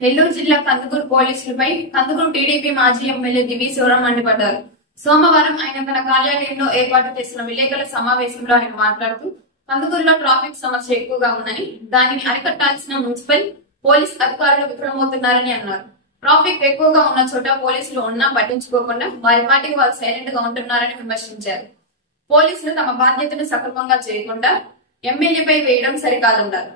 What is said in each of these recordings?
నెల్లూరు జిల్లా కందుకూరు పోలీసులపై కందుకూరు టీడీపీ మాజీ ఎమ్మెల్యే దివి శివరాం మండిపడ్డారు. సోమవారం ఆయన తన కార్యాలయంలో ఏర్పాటు చేసిన విలేకరుల సమావేశంలో ఆయన మాట్లాడుతూ కందుకూరులో ట్రాఫిక్ సమస్య ఎక్కువగా ఉందని, దానిని అరికట్టాల్సిన మున్సిపల్ పోలీస్ అధికారులు విఫలమవుతున్నారని అన్నారు. ట్రాఫిక్ ఎక్కువగా ఉన్న చోట పోలీసులు ఉన్నా పట్టించుకోకుండా వారి పార్టీకి వారు సైలెంట్ గా ఉంటున్నారని విమర్శించారు. పోలీసులు తమ బాధ్యతను సక్రమంగా చేయకుండా ఎమ్మెల్యేపై వేయడం సరికాదన్నారు.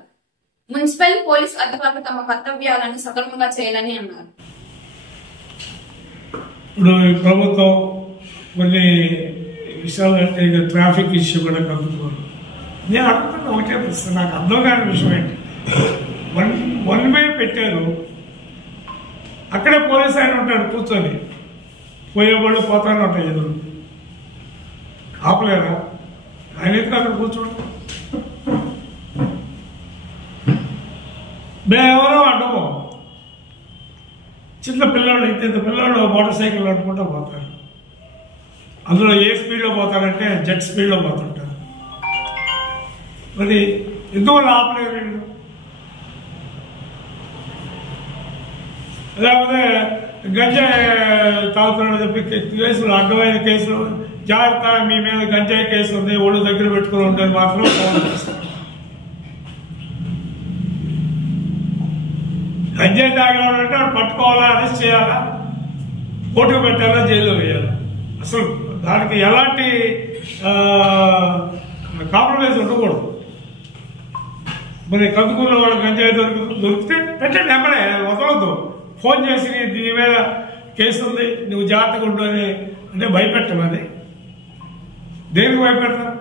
మున్సిపల్ పోలీస్ అధికారులు తమ కర్తవ్యాలను సక్రమంగా చేయాలని అన్నారు. ఇప్పుడు ప్రభుత్వం కొన్ని విషయాలు అంటే ట్రాఫిక్ ఇష్యూ కూడా కందుకోరు. నేను అనుకున్న ఒకటే ప్రశ్న, నాకు అర్థం కాని విషయం ఏంటి, వన్ వే పెట్టారు, అక్కడే పోలీస్ ఆయన ఉంటాడు కూర్చొని, పోయేవాళ్ళు పోతానే ఉంటాయి ఎదురు, ఆపలేరా? ఆయన ఎందుకు అక్కడ కూర్చోండి? మేమెవరో అడ్డము, చిన్న పిల్లలు, ఇంత పిల్లలు మోటార్ సైకిల్ నడుపుకుంటూ పోతారు. అందులో ఏ స్పీడ్లో పోతారంటే జెట్ స్పీడ్లో పోతుంటారు. మరి ఎందువల్ల ఆపలేరు వీళ్ళు? లేకపోతే గంజాయి తాగుతున్నాడు చెప్పి కేసులు, అడ్డమైన కేసులు, జాగ్రత్త మీ మీద గంజాయి కేసు ఉంది, ఒళ్ళు దగ్గర పెట్టుకుని ఉండేది మాత్రం ఫోన్ చేస్తారు. గంజాయి తాగినాడు అంటే వాడు పట్టుకోవాలా, అరెస్ట్ చేయాలా, కోర్టుకు పెట్టాలా, జైల్లో వేయాలా? అసలు దానికి ఎలాంటి కాంప్రమైజ్ ఉండకూడదు. మరి కందుకూరులో వాడు గంజాయి దొరికితే పెట్టండి, ఎమ్మడే వదలవద్దు. ఫోన్ చేసి దీని మీద కేసు ఉంది, నువ్వు జాగ్రత్తగా ఉండు అని అంటే భయపెట్టం. అది దేనికి భయపెడతారు?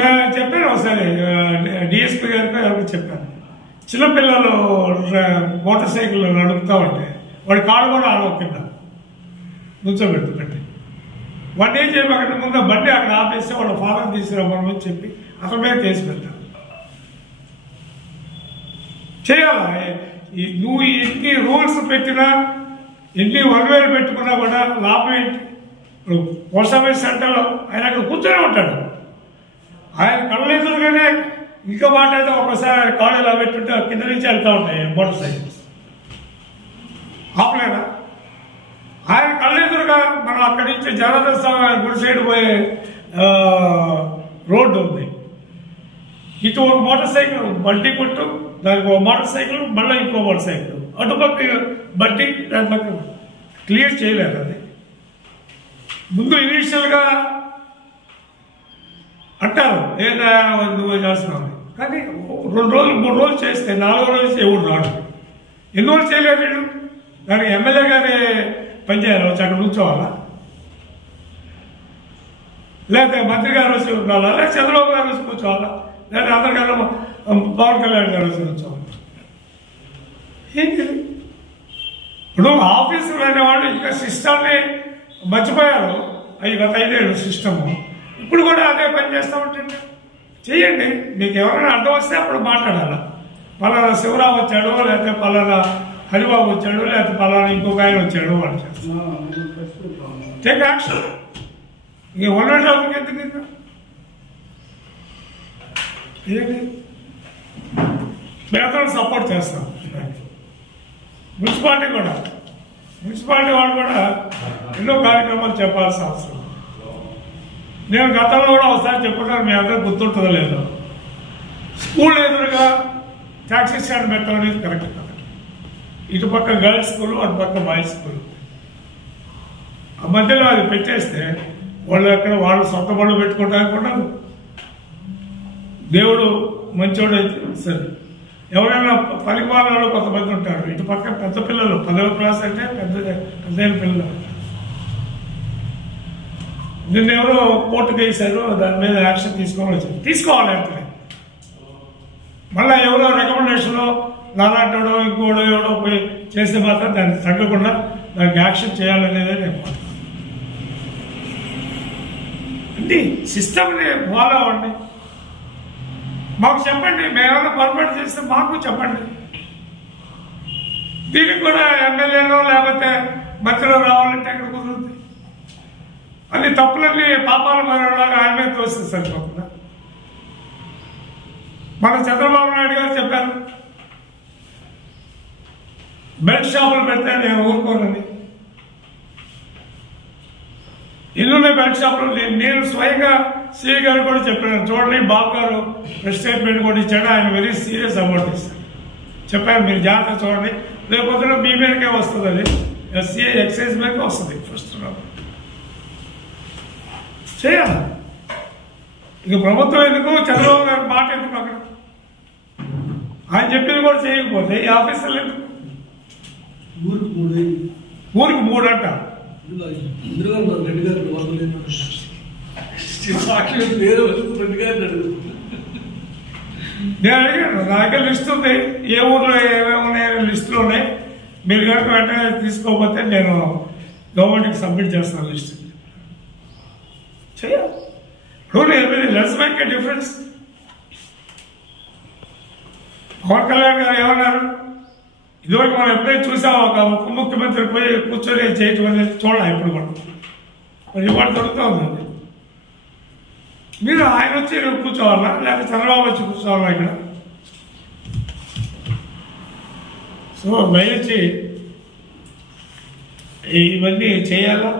నేను చెప్పాను ఒకసారి డిఎస్పీ గారికి ఎవరికి చెప్పాను, చిన్నపిల్లలు మోటార్ సైకిల్ నడుపుతా ఉంటే వాడి కాళ్ళు కూడా ఆడవకింద నుంచోబెట్టు పెట్టి వాడిని ఏం చెప్పి అక్కడ ముందు బండి అక్కడ ఆపేస్తే వాళ్ళ ఫాదర్ తీసుకురామని చెప్పి అక్కడ మీద కేసు పెట్టాను. చేయాలా? నువ్వు ఎన్ని రూల్స్ పెట్టినా, ఎన్ని వన్వేలు పెట్టుకున్నా కూడా లాభం ఏంటి? ఇప్పుడు పోస్ట్ ఆఫీస్ సెంటర్లో ఆయన అక్కడ కూర్చొని ఉంటాడు, ఆయన కళ్ళు ఎదురుగానే ఇంకా మాట్లాడితే ఒకసారి కాళ్ళు ఇలా పెట్టుంటే కింద నుంచి వెళ్తూ ఉంటాయి మోటార్ సైకిల్స్, ఆపలేదా? ఆయన కళ్ళు ఎదురుగా మనం అక్కడి నుంచి జగన్నాథ గుడి సైడ్ పోయే రోడ్డు ఉంది, ఇటు ఒక మోటార్ సైకిల్ బండి కొట్టు, దానికి ఒక మోటార్ సైకిల్, మళ్ళీ ఇంకో మోటార్ సైకిల్, అటుపక్క బండి, దాని పక్క క్లియర్ చేయలేదు. అది ముందు ఇనీషియల్గా అంటారు ఏదా నువ్వు చేస్తున్నావు, కానీ 2 రోజులు 3 రోజులు చేస్తే 4వ రోజు ఎవరు రాడు. ఎన్ని రోజులు చేయలేదు వీడు? దానికి ఎమ్మెల్యే గారి పనిచేయాలి, వచ్చి అక్కడ కూర్చోవాలా, లేకపోతే మంత్రి గారు వచ్చి ఉండాలా, లేదా చంద్రబాబు గారు వచ్చి కూర్చోవాలా, లేదా అందరికన్నా పవన్ కళ్యాణ్ గారు వచ్చి కూర్చోవాలి? ఏంటి ఇప్పుడు ఆఫీసులు అనేవాళ్ళు ఇంకా సిస్టమ్ని మర్చిపోయారు. గత 5 ఏళ్ళు సిస్టము, ఇప్పుడు కూడా అదే పని చేస్తూ ఉంటుంది. చెయ్యండి, మీకు ఎవరైనా అడ్డం వస్తే అప్పుడు మాట్లాడాలా. పలానా శివరాం వచ్చాడు, లేకపోతే పలానా హరిబాబు వచ్చాడు, లేకపోతే పలానా ఇంకొక ఆయన వచ్చాడు, వాళ్ళు చేస్తారు. Take action. ఇంక 1 టాపిక్ ఎందుకు ఇంకా ఏంటి? మేము సపోర్ట్ చేస్తాం. మున్సిపాలిటీ వాళ్ళు కూడా ఎన్నో కార్యక్రమాలు చెప్పాల్సిన అవసరం. నేను గతంలో కూడా ఒకసారి చెప్పుకుంటాను, మీ అందరూ గుర్తుంటుందో లేదో, స్కూల్ ఎదురుగా ట్యాక్సీ స్టాండ్ పెట్టడం అనేది కరెక్ట్ కదా. ఇటుపక్క గర్ల్స్ స్కూల్, అటుపక్క బాయ్స్ స్కూల్, ఆ మధ్యలో అది పెట్టేస్తే వాళ్ళు అక్కడ వాళ్ళు సొంత బళ్ళు పెట్టుకోవడానికి కూడా దేవుడు మంచోడు అయితే సరే. ఎవరైనా పనికి వాళ్ళు కొంతమంది ఉంటారు, ఇటుపక్క పెద్ద పిల్లలు 10వ క్లాస్ అంటే పెద్దైన పిల్లలు. నిన్న ఎవరో కోర్టుకు వేశారు, దాని మీద యాక్షన్ తీసుకోవాలి అంటే మళ్ళీ ఎవరో రికమెండేషన్లో నాలాంటోడో ఇంకోడో ఎవడో పోయి చేస్తే మాత్రం దాన్ని తగ్గకుండా దానికి యాక్షన్ చేయాలనేదే నేను అంటే సిస్టమ్ని ఫాలో అవ్వండి. మాకు చెప్పండి, మేమేమైనా పొరపాటు చేస్తే మాకు చెప్పండి. దీనికి కూడా ఎమ్మెల్యేలో లేకపోతే మంత్రిలో రావాలంటే ఎక్కడ కుదురుతుంది? అన్ని తప్పులన్నీ పాపాలు మారేలాగా ఆయన మీద తోస్తే సరిపోతుందా? మన చంద్రబాబు నాయుడు గారు చెప్పారు, బెల్ట్ షాపులు పెడితే నేను ఊరుకోనండి. ఇల్లునే బెల్ట్ షాపులు. నేను స్వయంగా సిఐ గారు కూడా చెప్పాను, చూడండి బాబు గారు ప్రెస్ స్టేట్మెంట్ కూడా ఇచ్చాడు, ఆయన వెరీ సీరియస్ అబౌట్ ఇస్తారు చెప్పాను, మీరు జాగ్రత్త చూడండి, రేపొద్దున మీ మీదకే వస్తుంది, అది ఎస్సీఐ ఎక్సైజ్ మీదకే వస్తుంది. ఫస్ట్ చేయాలి. ఇక ప్రభుత్వం ఎందుకు, చంద్రబాబు గారి మాట ఎందుకు, అక్కడ ఆయన చెప్పింది కూడా చేయకపోతే ఈ ఆఫీసర్లు ఎందుకు? ఊరికి 3 అంట. నేను అడిగాను, నా దగ్గర లిస్ట్ ఉంది, ఏ ఊర్లో ఏమేమి ఉన్నాయో లిస్టులు ఉన్నాయి, మీరు కనుక వెంటనే తీసుకోకపోతే నేను గవర్నమెంట్కి సబ్మిట్ చేస్తాను లిస్ట్. చేయాలి. Let's make a difference. Pawan Kalyan garu ఏమన్నారు, ఇదివరకు మనం ఎప్పుడైతే చూసాం, ఒక ఉప ముఖ్యమంత్రి పోయి కూర్చొని చేయటం అనేది చూడాలి. ఇప్పుడు కూడా మరి ఇవాళ దొరుకుతుంది అది. మీరు ఆయన వచ్చి కూర్చోవాలా, లేకపోతే చంద్రబాబు వచ్చి కూర్చోవాలా ఇక్కడ? సో దయచేసి ఇవన్నీ చేయాలా.